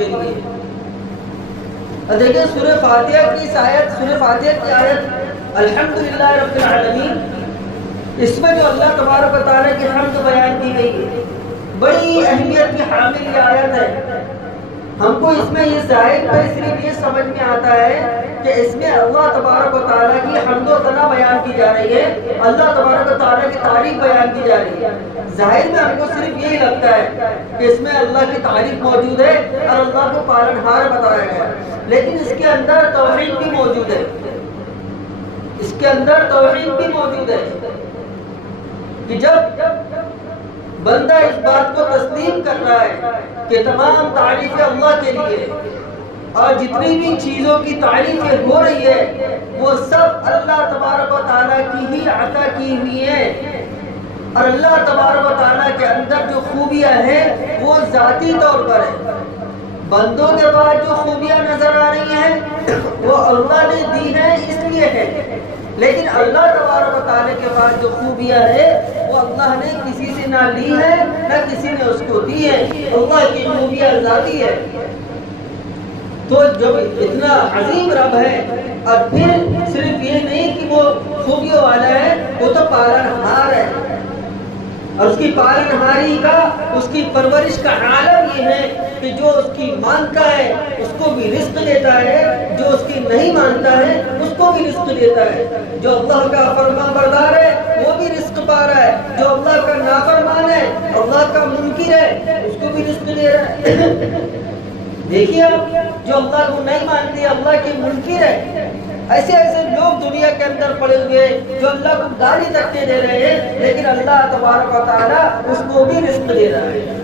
کے لیے. دیکھیں سورہ فاتحہ کی آیت الحمدللہ رب العالمین، اس میں جو اللہ تبارک و تعالیٰ کی حمد بیان کی گئی ہے، بڑی اہمیت کی حامل یہ آیت ہے. ہم کو اس میں یہ ظاہر پہ صرف یہ سمجھ میں آتا ہے کہ اس میں اللہ تبارک و تعالیٰ کی حمد و ثنا بیان کی جا رہی ہے، اللہ تبارک و تعالیٰ کی تعریف بیان کی جا رہی ہے. ظاہر میں ہم کو صرف یہی لگتا ہے کہ اس میں اللہ کی تعریف موجود ہے اور اللہ کو پالنہار بتایا گیا، لیکن اس کے اندر توحید بھی موجود ہے. کہ جب بندہ اس بات کو تسلیم کر رہا ہے کہ تمام تعریفیں اللہ کے لیے اور جتنی بھی چیزوں کی تعریفیں ہو رہی ہے وہ سب اللہ تبارک و تعالیٰ کی ہی عطا کی ہوئی ہیں، اور اللہ تبارک و تعالیٰ کے اندر جو خوبیاں ہیں وہ ذاتی طور پر ہیں. بندوں کے پاس جو خوبیاں نظر آ رہی ہیں وہ اللہ نے دی ہیں اس لیے ہے، لیکن اللہ تبارک و تعالیٰ کے پاس جو خوبیاں ہیں وہ اللہ نے کسی سے نہ لی ہے نہ کسی نے اس کو دی ہے. اللہ کی خوبیاں ذاتی ہے. تو جب اتنا عظیم رب ہے اور پھر صرف یہ نہیں کہ وہ خوبیوں والا ہے، وہ تو پالنہار ہے، اور اس کی پالنہاری کا، اس کی پرورش کا عالم یہ ہے کہ جو اس کی مانتا ہے اس کو بھی رزق دیتا ہے، جو اس کی نہیں مانتا ہے اس کو بھی رزق دیتا ہے. جو اللہ کا فرمان بردار ہے وہ بھی رزق پا رہا ہے، جو اللہ کا نافرمان ہے، اللہ کا منکر ہے، اس کو بھی رزق دے رہا ہے. دیکھیے آپ، جو اللہ کو نہیں مانتے، اللہ کے منکر ہے، ایسے لوگ دنیا کے اندر پڑے ہوئے جو اللہ کو گالی تک دے رہے ہیں، لیکن اللہ تبارک و تعالیٰ اس کو بھی رزق دے رہا ہے.